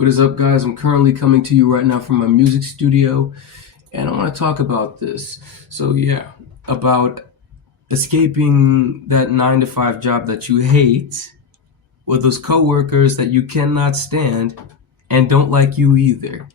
What is up, guys? I'm currently coming to you right now from my music studio, and I want to talk about this. So yeah, about escaping that 9-to-5 job that you hate with those coworkers that you cannot stand and don't like you either.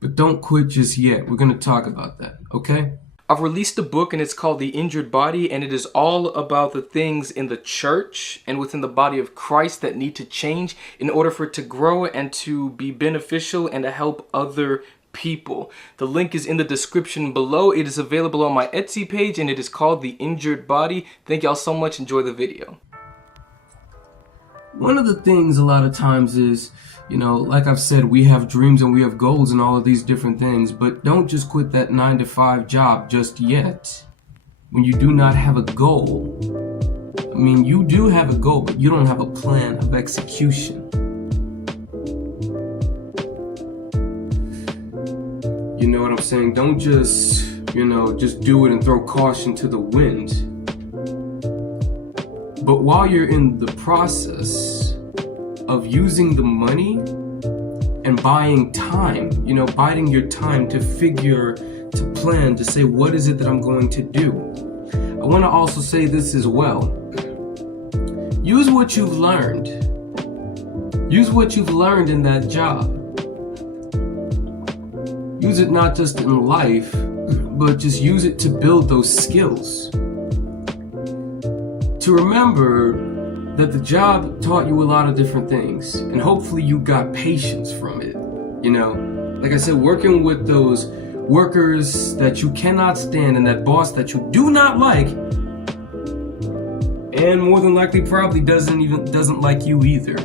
But don't quit just yet. We're going to talk about that, okay? I've released a book and it's called The Injured Body, and it is all about the things in the church and within the body of Christ that need to change in order for it to grow and to be beneficial and to help other people. The link is in the description below. It is available on my Etsy page and it is called The Injured Body. Thank y'all so much. Enjoy the video. One of the things a lot of times is, like I've said, we have dreams and we have goals and all of these different things, but don't just quit that 9-to-5 job just yet when you do not have a goal. I mean, you do have a goal, but you don't have a plan of execution. You know what I'm saying? Don't just, just do it and throw caution to the wind. But while you're in the process of using the money and buying time, biding your time to figure, to plan, to say, what is it that I'm going to do? I want to also say this as well. Use what you've learned. Use what you've learned in that job. Use it not just in life, but just use it to build those skills. To remember that the job taught you a lot of different things, and hopefully you got patience from it. Like I said, working with those workers that you cannot stand and that boss that you do not like, and more than likely probably doesn't like you either.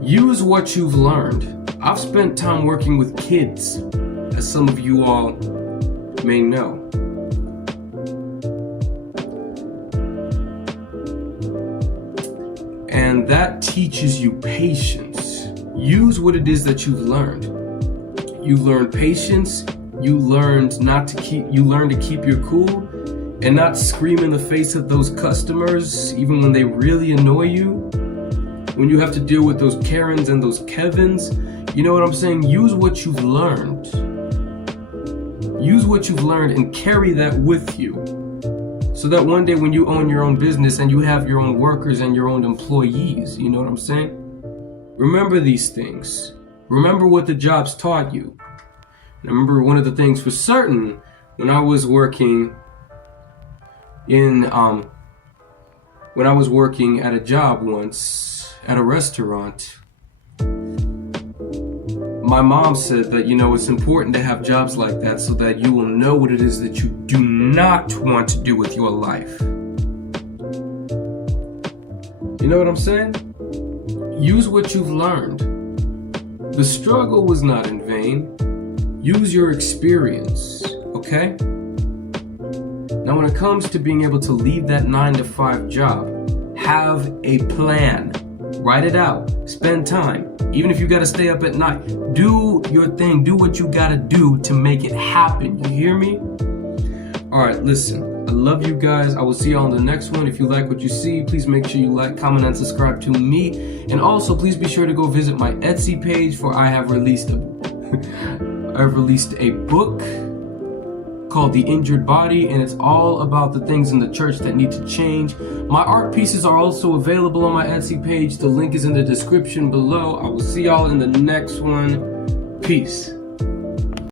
Use what you've learned. I've spent time working with kids, as some of you all may know. And that teaches you patience. Use what it is that you've learned. You learned patience. You learned to keep your cool and not scream in the face of those customers, even when they really annoy you. When you have to deal with those Karens and those Kevins, you know what I'm saying? Use what you've learned. Use what you've learned and carry that with you. So that one day when you own your own business and you have your own workers and your own employees, you know what I'm saying? Remember these things. Remember what the jobs taught you. And I remember one of the things for certain when I was working at a job once at a restaurant. My mom said that, it's important to have jobs like that so that you will know what it is that you do not want to do with your life. You know what I'm saying? Use what you've learned. The struggle was not in vain. Use your experience, okay? Now, when it comes to being able to leave that 9-to-5 job, have a plan. Write it out. Spend time. Even if you got to stay up at night, do your thing. Do what you got to do to make it happen. You hear me? All right, listen. I love you guys. I will see y'all on the next one. If you like what you see, please make sure you like, comment, and subscribe to me. And also, please be sure to go visit my Etsy page, for I have released a book called The Injured Body, and it's all about the things in the church that need to change. My art pieces are also available on my Etsy page. The link is in the description below. I will see y'all in the next one. Peace.